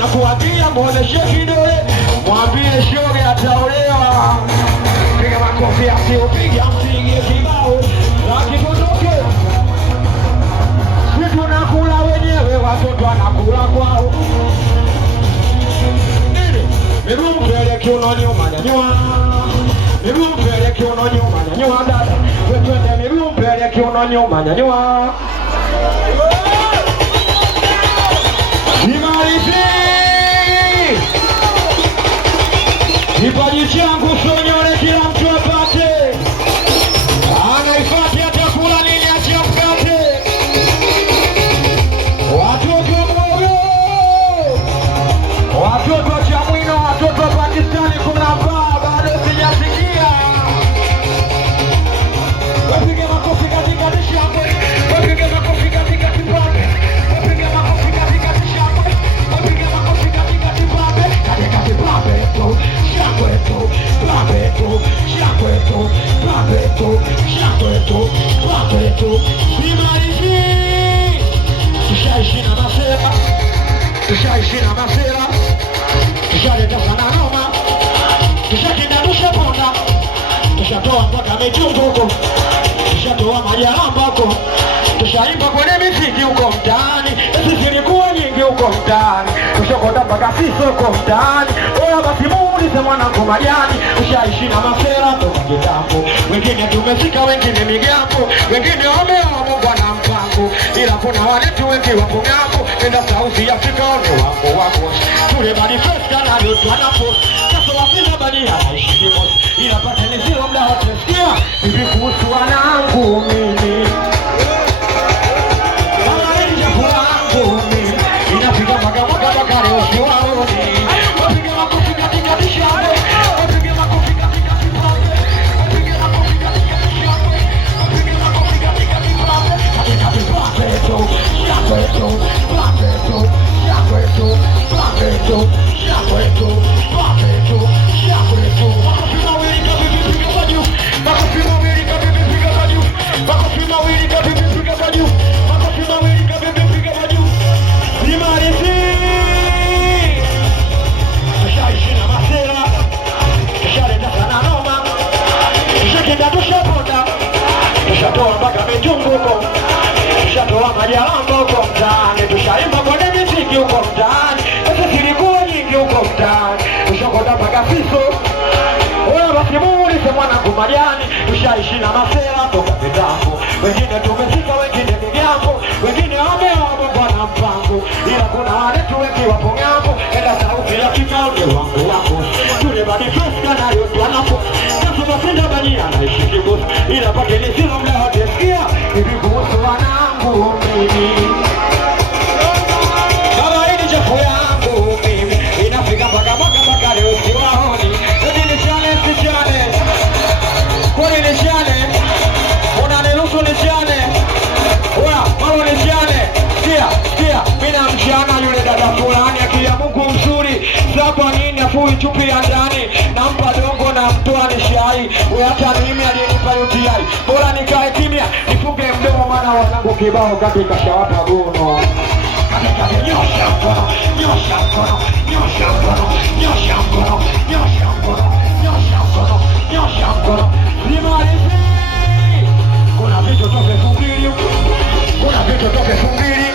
na kuambia muoneshe kidole, mwambie shoga ataolewa. Piga makofi asiyopiga mpige kibao na kitondoke. Sisi tunakula wenyewe, watoto wanakula kwao. Miguu mbele kiuno nyuma nyanyua. Miguu mbele kiuno nyuma nyanyua dada. Twende miguu mbele kiuno nyuma nyanyua. Imalizi. Kipaji changu sonyole kila mtu apate. Anaifuatia atakula nini achia mkate. Watoto mwogo. Watoto wa Chamwino, watoto wa Pakistani kuna paa bado sijasikia. Wapige makofi katika tishangwe. Wapige makofi katika tipambe. Wapige makofi katika tishangwe. Wapige makofi katika tipambe. Katika tipambe tu, shangwe tu, pambe tu, shangwe tu, pambe tu, shangwe tu, pambe tu. Imalizi. Tushaishi na masera. Tushaishi na masera. Tushaleta sana noma. Tushakenda tushaponda. Tushatoa mpaka michungu huko. Tushatoa majalamba huko. Tushaimba kwenye miziki huko mtaani. Sisi zilikuwa nyingi huko mtaani. Tushokota mpaka sisi huko mtaani. Oya basi muulize mwanangu majani. Tushaishi na masera toka kitambo. Wengine tumefika, wengine migambo. Wengine wameoa Mungu ana mpango. Ila kuna wale tu wengi wapo ngambo. Enda South Africa one wako. Tule manifesta na yotu anapo. Kaso wafina bali anaishi kimosi. Ila pata nisilo mda wote sikia. Hivi kuhusu wanangu mimi. Kama enja kuwangu mimi. Inafika mwaka leo siwaoni. Wapige makofi katika tishangwe. Wapige makofi katika tipambe. Wapige makofi katika tishangwe. Wapige makofi katika tipambe. Katika tipambe tu, shangwe tu, pambe tu, shangwe tu, pambe tu, shangwe tu, pambe tu, shangwe tu. Makofi mawili kabibi piga kwa juu. Makofi mawili kabibi piga kwa juu. Makofi mawili kabibi piga kwa juu. Makofi mawili kabibi piga kwa juu. Imalizi. Tushaishi na masera. Tushaleta sana noma. Tushakenda tushaponda. Tushatoa mpaka michungu huko. Tushatoa majalamba huko mtaani. Tushaimba kwenye miziki huko mtaani. Sasa zilikuwa nyingi huko mtaani. Tushokota mpaka fiso. Oya basi muulize mwanangu majani. Tushaishi na masera toka kitambo. Wengine tumefika, wengine migambo. Wengine wameoa Mungu ana mpango. Ila kuna wale tu wengi wapo ngambo. Enda South Africa ule wangu. Tule manifesta na yotu anapo. Kaso wafinda bali anaishi kimosi. Ila pake nisilo mda wote sikia. Hivi kuhusu wanangu mimi. Kama hii ni chafu yangu mimi. Inafika mpaka leo siwaoni. Eti nishane. Kwani nishane. Unaniruhusu nishane. Oya, malo nishane. Sikia, mina mshana yule dada fulani akia Mungu mzuri. Sapa nini afui chupi ya ndani. Nampa dongo na mtoa nishai. Oya hata mimi alinipa UTI. Bora nikae kimya, nifunge mdomo maana wanangu kibao katika shawapa gono. Nyosha mkono, nyosha mkono, nyosha mkono, nyosha mkono, nyosha mkono, nyosha mkono, nyosha mkono. Imalizi. Kuna vitu toke fungili. Kuna vitu toke fungili.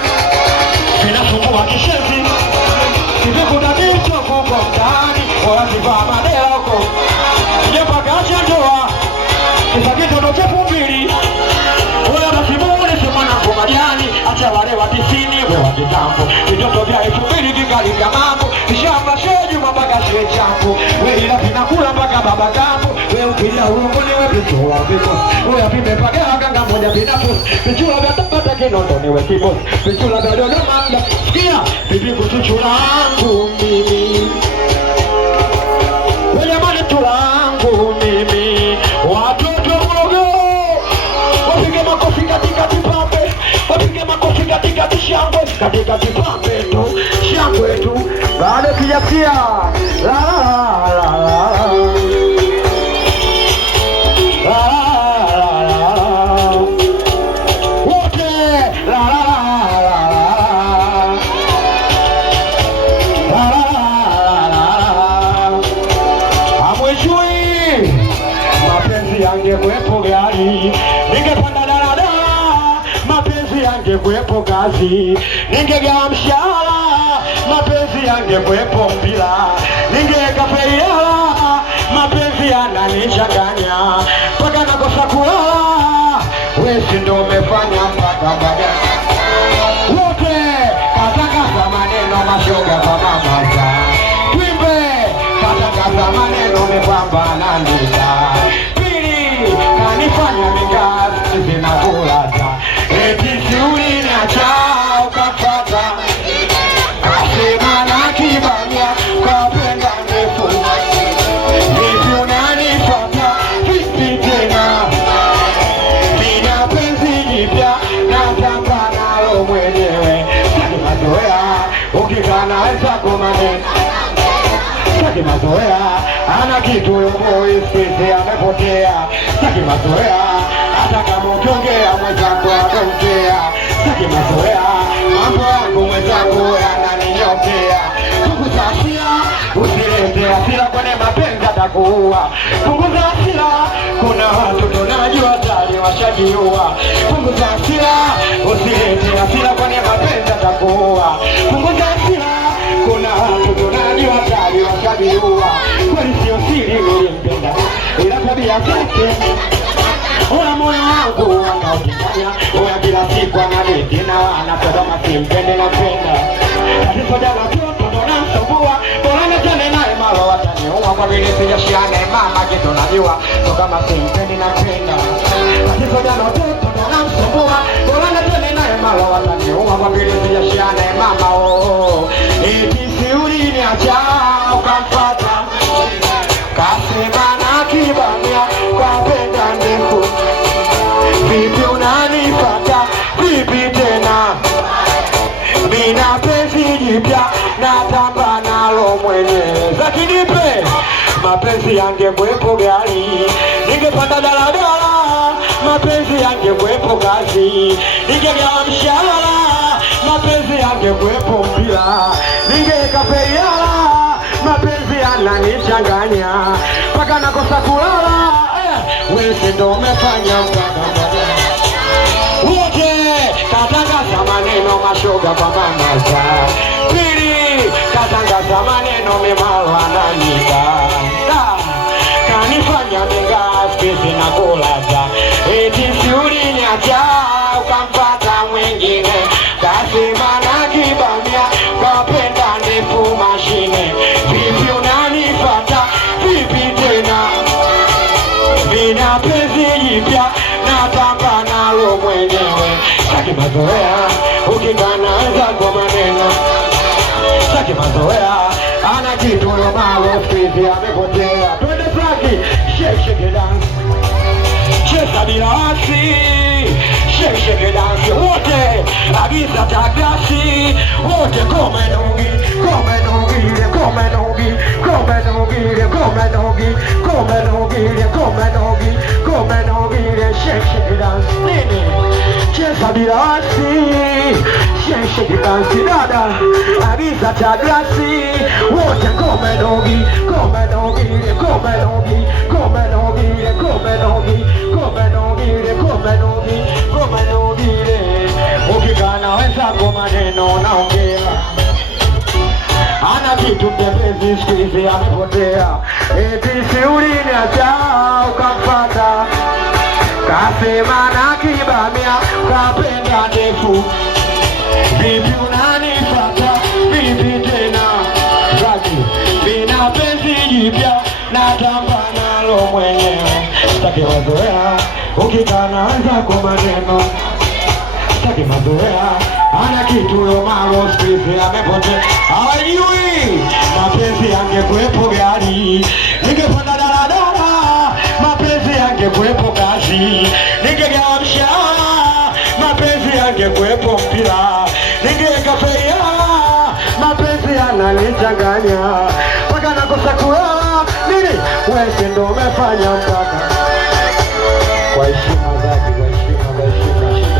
Vinasumbua kishenzi. Hivyo kuna vitu huko mtaani. Wanazivaa madela huko. Jepa kacha ndoa. Kisa kitu toke fungili. Oya basi muulize mwanangu majani. Acha wale wa tisini we wa kitambo. Vitoto vya 2000 vikalika mambo. Shamba shoji mpaka shwe chambo. We ila pinakula mpaka baba kambo. We ukilia urunguni we pichula viko. Oya pime pagea ganga moja pinapo. Pichula vya tapata kinoto niwe kibos. Pichula vya dodo manda. Sikia bibi kuchuchula angu mimi. We jamani tulangu mimi. Watoto mrogo. Wapige makofi katika tipambe. Wapige makofi katika tishangwe. Katika tipambe tu, shangwe tu. Baada kijasia la la la la. Wote la la la la. yangekuwepo gari, ningepanda daladala, mapenzi yangekuwepo kazi, ningegawa mshahara, mapenzi yangekuwepo mpira, ningeweka feria, mapenzi yananichanganya mpaka nakosa kulala. Wewe si ndo umefanya mpaka baadaye wote katangaza maneno mashoga kwa mamaza, twimbe katangaza maneno mepambana nita pili kanifanya mingazi zinakulaza, eti siuli na chao kafata kasema na kibamia kwa penda ndefu, vipi unanifata vipi tena, mina penzi jipya nataka nalo mwenyewe, saki mazoea ukikana wezako maneno, saki mazoea ana kitu yomoi sisi amepotea, saki mazoea hata kama ukiongea mwenzako ameongea, saki mazoea mambo yangu mwenzangu yananinyokea, punguza hasira usilete hasira kwenye mapenzi atakuua, punguza hasira kuna watu tunajua tayari washajiua, punguza hasira usilete hasira kwenye mapenzi atakuua, punguza hasira kuna watu tunajua tayari washajiua, kweli sio siri nilimpenda ila tabia zake oya moyo wangu wanaokifanya oya kila siku anadeti na anapodoma simpende na penda tatizo jana toto ndo namsumbua bora netane naye malo wataniua kwa vile sijashiane mama kitu najua so kama simpende na penda tatizo jana toto ndo namsumbua bora netane naye malo wataniua kwa vile sijashiane mama eti siuli ni acha ukamfata kasema na kibamia kwa penda ndefu, vipi unanifata vipi tena, mina penzi jipya natamba nalo mwenyewe, zakinipe mapenzi yangekuwepo gari, ningepanda daladala, mapenzi yangekuwepo kazi, ningegawa mshahara, mapenzi yangekuwepo mpira, ningeweka feriala, mapenzi yananichanganya mpaka nakosa kulala. Wewe ndo umefanya mpaka wote katangaza maneno mashoga kwa mamaza, pili katangaza maneno memalo ananika kanifanya mingazi zinakulaza, eti siuli niacha ukampata mwingine, kasema na kibamia kwa penda ndefu mashine, vipi unanifata vipi tena, mina penzi jipya natamba nalo mwenyewe, saki mazoea ukikana wenzako maneno, saki mazoea ana kitu malo sisi amepotea, twende flaki shake dance cheza bila wasi, shake dance wote agiza taksi wote come nogi come nogi come nogi come nogi come nogi come nogi come nogi come nogi shake dance nini cheza bila wasi, shake dance dada agiza taksi wote come nogi come nogi come nogi come nogi come nogi come nogi come nogi come nogi ukikana wenzako maneno naongea, ana kitu mtembezi siku hizi amepotea, eti siuli niacha ukamfata kasema na kibamia kapenda ndefu, vipi unanifata vipi tena, zaki mina penzi jipya natamba nalo mwenyewe, sitaki mazoea ukikana wenzako maneno, sitaki mazoea ana kitu yomalo siku amepotea, hawajui mapenzi yangekuwepo gari, ningepanda daladala, mapenzi yangekuwepo kazi, ningegawa mshahara, mapenzi yangekuwepo mpira, ningeweka feria, mapenzi yananichanganya mpaka nakosa kulala nini, wewe ndo umefanya mpaka kwa heshima zake, kwa heshima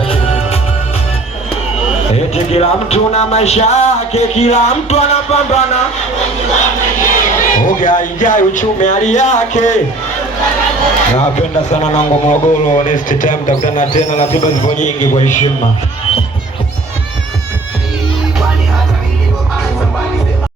eti kila mtu na maisha yake, kila mtu anapambana, ugaigai uchumi hali yake, Napenda sana nangu Morogoro. Next time tutakutana tena, ratiba zipo nyingi kwa heshima.